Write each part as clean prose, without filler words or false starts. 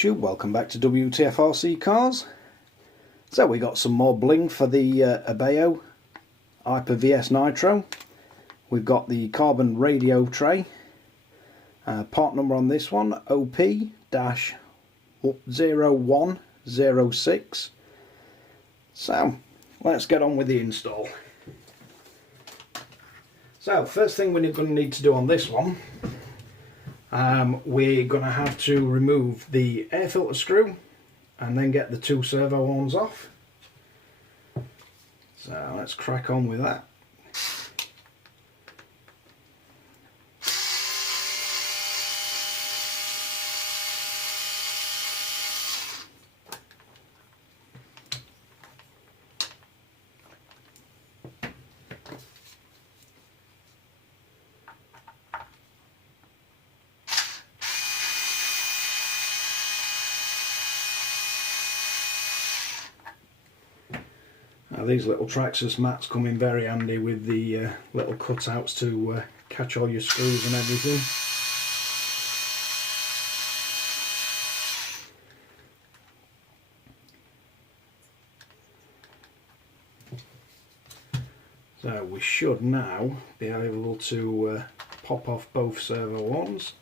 YouTube, welcome back to Wtf Rc Cars. So we got some more bling for the Hobao Hyper VS Nitro. We've got the carbon radio tray. Part number on this one, OP-0106. So let's get on with the install. So first thing we're going to need to do on this one, we're going to have to remove the air filter screw and then get the two servo arms off. So let's crack on with that. Now these little Traxxas mats come in very handy with the little cutouts to catch all your screws and everything. So we should now be able to pop off both servo arms.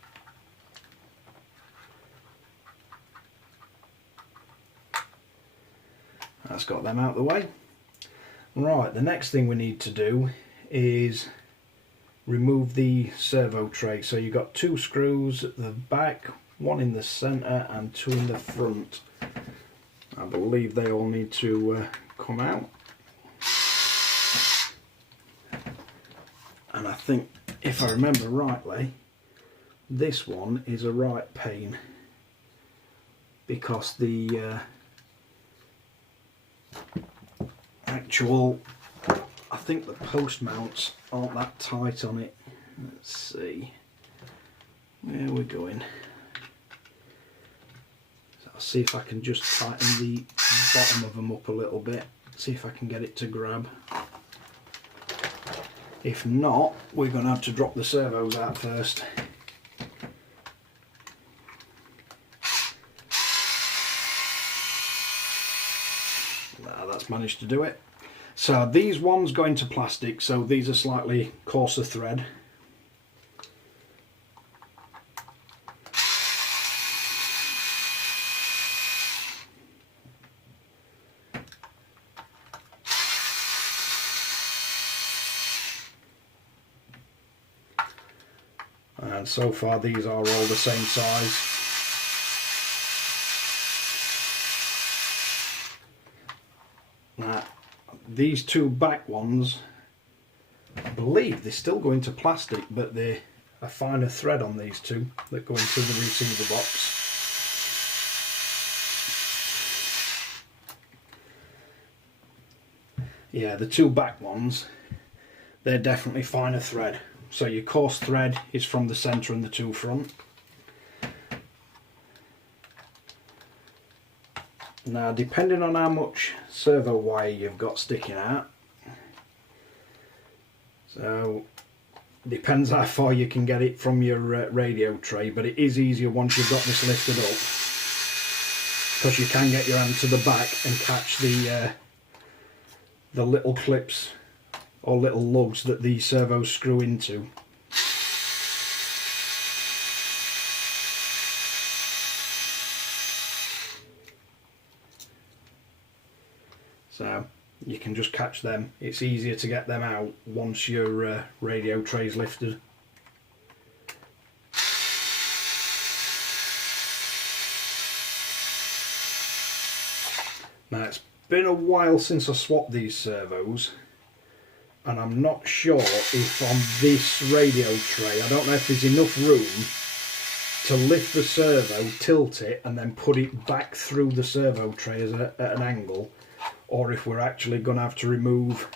That's got them out of the way. Right, the next thing we need to do is remove the servo tray. So you've got two screws at the back, one in the centre and two in the front. I believe they all need to come out. And I think, if I remember rightly, this one is a right pain because the I think the post mounts aren't that tight on it. Let's see, where we're going. So I'll see if I can just tighten the bottom of them up a little bit, see if I can get it to grab. If not, we're going to have to drop the servos out first. That's managed to do it. So these ones go into plastic, so these are slightly coarser thread. And so far these are all the same size. Now, these two back ones, I believe they still go into plastic, but they're a finer thread on these two that go into the receiver box. Yeah, the two back ones, they're definitely finer thread. So your coarse thread is from the centre and the two front. Now, depending on how much servo wire you've got sticking out, so depends how far you can get it from your radio tray, but it is easier once you've got this lifted up, because you can get your hand to the back and catch the little clips or little lugs that the servos screw into. So you can just catch them. It's easier to get them out once your radio tray is lifted. Now, it's been a while since I swapped these servos, and I'm not sure if on this radio tray, I don't know if there's enough room to lift the servo, tilt it and then put it back through the servo tray at an angle, or if we're actually going to have to remove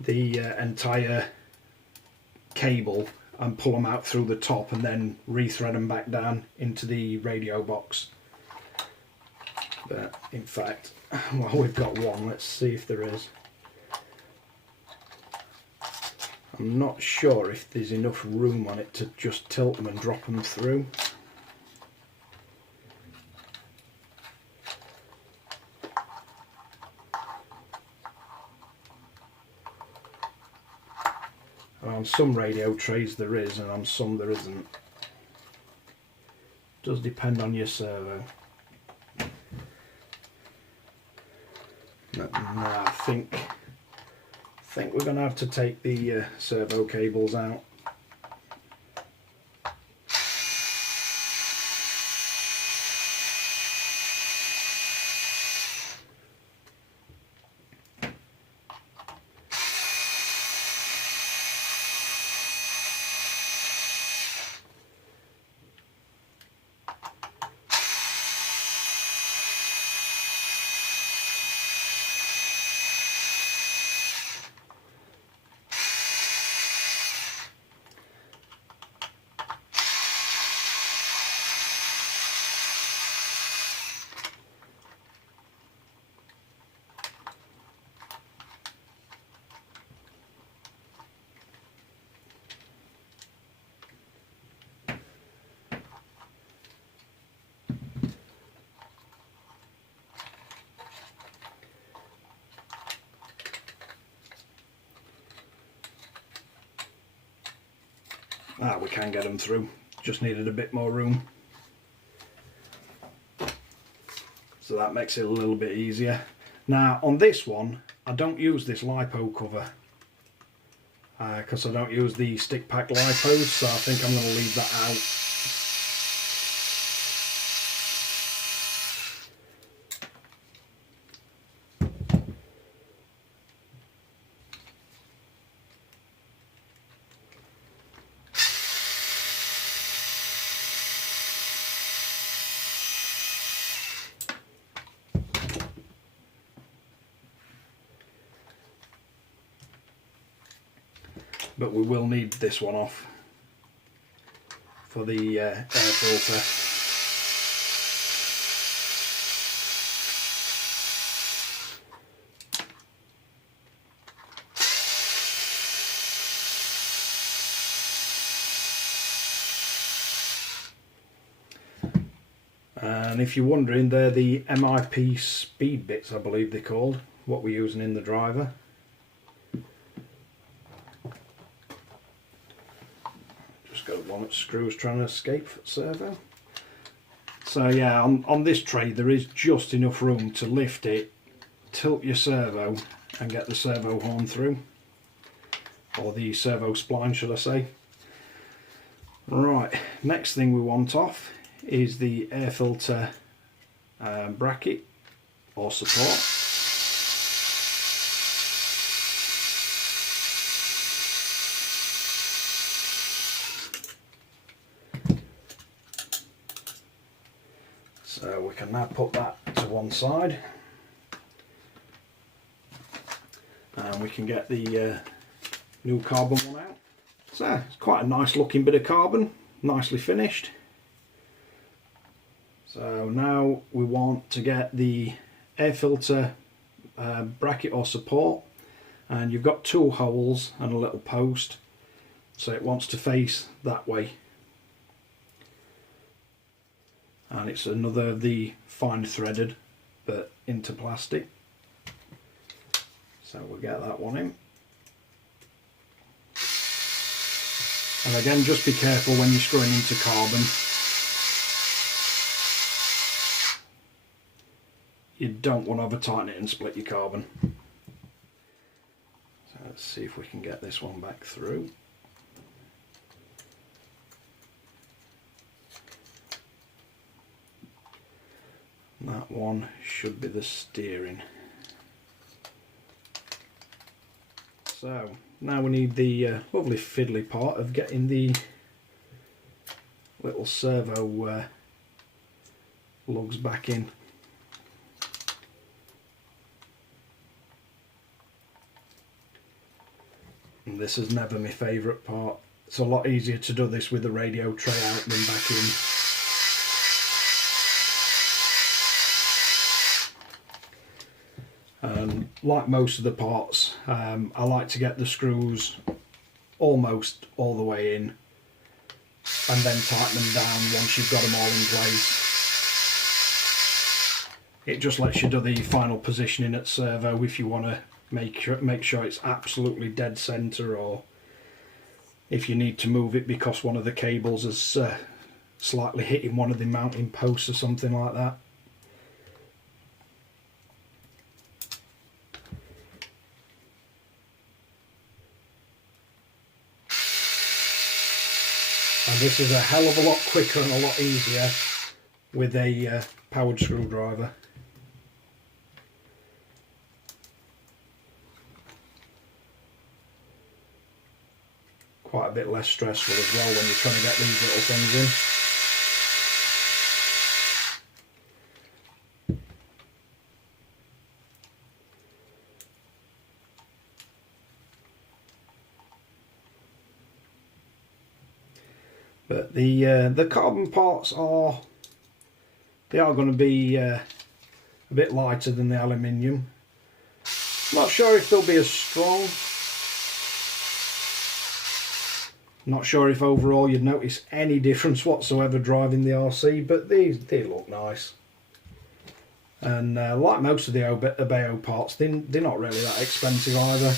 the entire cable and pull them out through the top and then rethread them back down into the radio box. But in fact, well, we've got one, let's see if there is. I'm not sure if there's enough room on it to just tilt them and drop them through. On some radio trays there is, and on some there isn't. Does depend on your servo. But no, I think we're going to have to take the servo cables out. We can get them through, just needed a bit more room. So that makes it a little bit easier. Now on this one, I don't use this lipo cover because I don't use the stick pack lipos, so I think I'm going to leave that out. But we will need this one off for the air filter. And if you're wondering, they're the MIP speed bits, I believe they're called, what we're using in the driver. One that screws trying to escape servo. So yeah, on this tray there is just enough room to lift it, tilt your servo and get the servo horn through, or the servo spline should I say. Right, next thing we want off is the air filter bracket or support. So we can now put that to one side, and we can get the new carbon one out. So it's quite a nice looking bit of carbon, nicely finished. So now we want to get the air filter bracket or support, and you've got two holes and a little post, so it wants to face that way. And it's another of the fine threaded but into plastic. So we'll get that one in. And again, just be careful when you're screwing into carbon. You don't want to over tighten it and split your carbon. So let's see if we can get this one back through. That one should be the steering. So now we need the lovely fiddly part of getting the little servo lugs back in. And this is never my favourite part. It's a lot easier to do this with the radio tray out than back in. Like most of the parts, I like to get the screws almost all the way in and then tighten them down once you've got them all in place. It just lets you do the final positioning at servo if you want to make sure it's absolutely dead center, or if you need to move it because one of the cables has slightly hitting one of the mounting posts or something like that. And this is a hell of a lot quicker and a lot easier with a powered screwdriver. Quite a bit less stressful as well when you're trying to get these little things in. But the carbon parts are going to be a bit lighter than the aluminium. Not sure if they'll be as strong. Not sure if overall you'd notice any difference whatsoever driving the RC, but they look nice. And like most of the Hobao parts, they're not really that expensive either.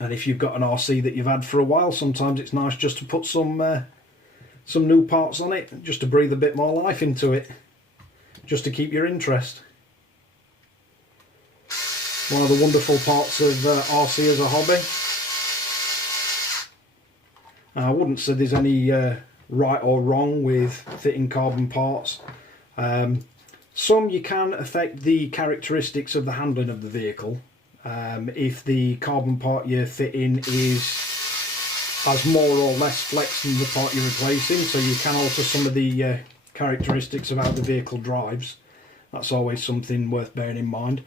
And if you've got an RC that you've had for a while, sometimes it's nice just to put some new parts on it, just to breathe a bit more life into it, just to keep your interest. One of the wonderful parts of RC as a hobby. I wouldn't say there's any right or wrong with fitting carbon parts. Some you can affect the characteristics of the handling of the vehicle. If the carbon part you're fitting has more or less flex than the part you're replacing, so you can alter some of the characteristics of how the vehicle drives. That's always something worth bearing in mind.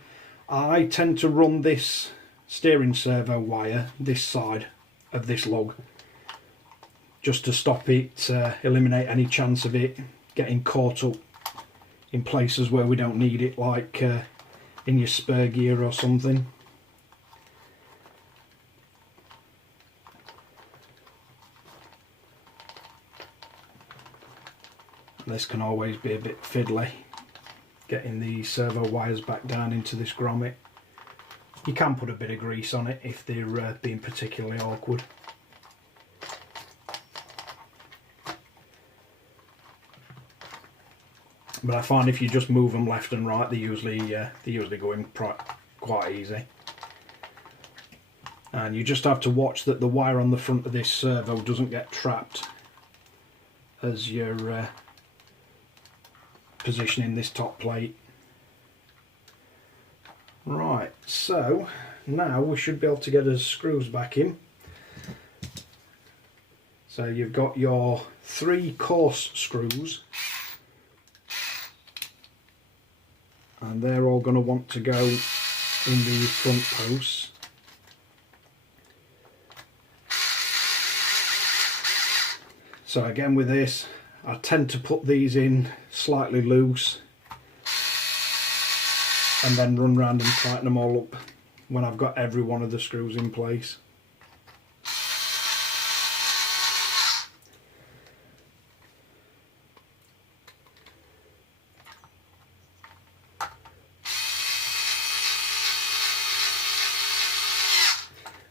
I tend to run this steering servo wire this side of this lug, just to stop it, eliminate any chance of it getting caught up in places where we don't need it, like in your spur gear or something. This can always be a bit fiddly, getting the servo wires back down into this grommet. You can put a bit of grease on it if they're being particularly awkward. But I find if you just move them left and right, they usually go in quite easy. And you just have to watch that the wire on the front of this servo doesn't get trapped as you're positioning this top plate. Right, so now we should be able to get our screws back in. So you've got your 3 coarse screws, and they're all going to want to go in the front posts. So again with this, I tend to put these in slightly loose and then run round and tighten them all up when I've got every one of the screws in place.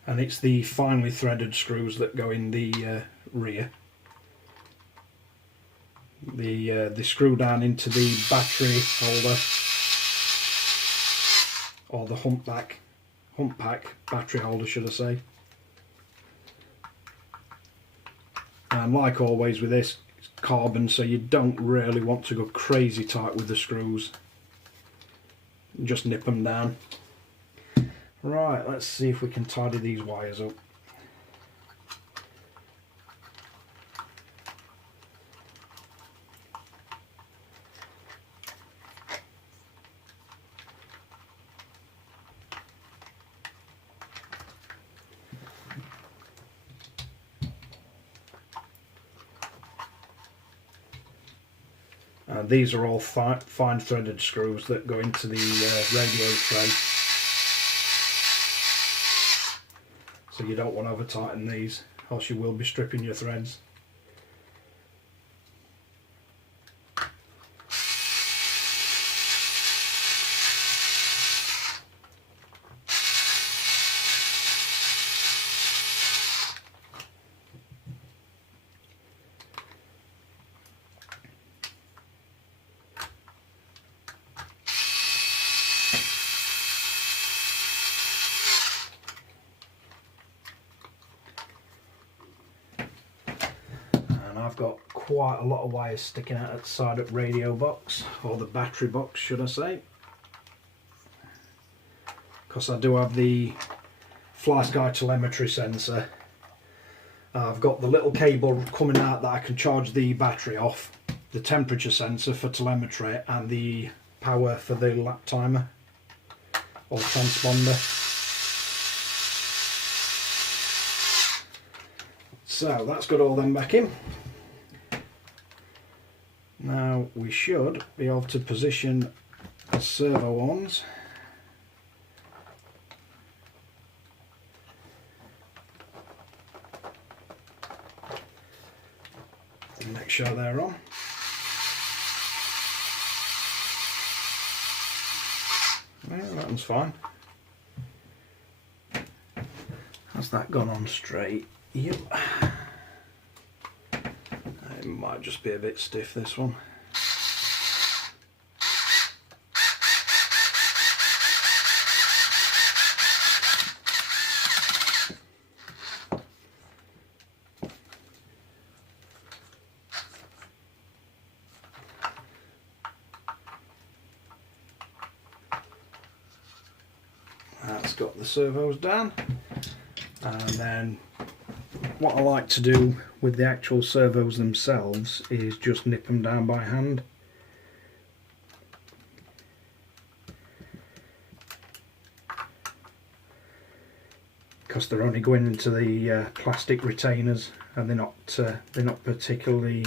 And it's the finely threaded screws that go in the rear. The screw down into the battery holder, or the hump pack battery holder should I say. And like always with this, it's carbon, so you don't really want to go crazy tight with the screws. Just nip them down. Right, let's see if we can tidy these wires up. These are all fine threaded screws that go into the radio tray, so you don't want to over tighten these, else you will be stripping your threads. I've got quite a lot of wires sticking out at the side of the radio box, or the battery box should I say, because I do have the FlySky telemetry sensor. I've got the little cable coming out that I can charge the battery off, the temperature sensor for telemetry, and the power for the lap timer or transponder. So that's got all them back in. Now we should be able to position the servo arms. And make sure they're on. Well, that one's fine. Has that gone on straight? Yep. It might just be a bit stiff, this one. That's got the servos down, and then what I like to do with the actual servos themselves is just nip them down by hand. Because they're only going into the plastic retainers, and they're not particularly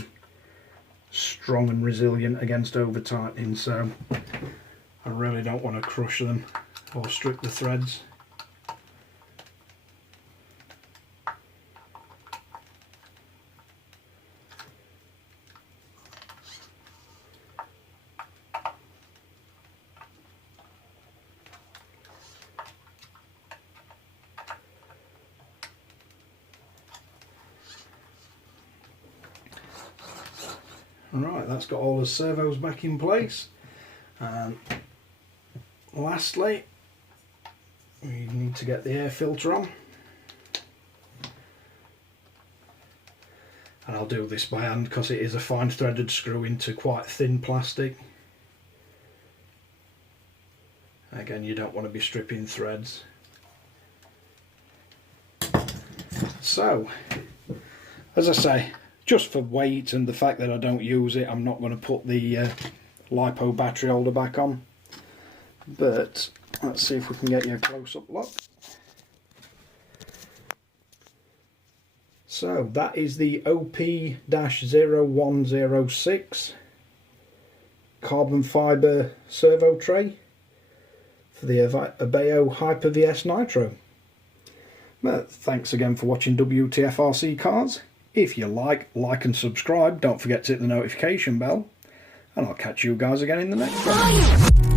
strong and resilient against over tightening, so I really don't want to crush them or strip the threads. Right, that's got all the servos back in place, and lastly we need to get the air filter on, and I'll do this by hand because it is a fine threaded screw into quite thin plastic. Again, you don't want to be stripping threads. So, as I say, just for weight and the fact that I don't use it, I'm not going to put the LiPo battery holder back on. But let's see if we can get you a close-up look. So that is the OP-0106 carbon fibre servo tray for the Hobao Hyper VS Nitro. Well, thanks again for watching Wtf Rc Cars. If you like and subscribe. Don't forget to hit the notification bell, and I'll catch you guys again in the next one.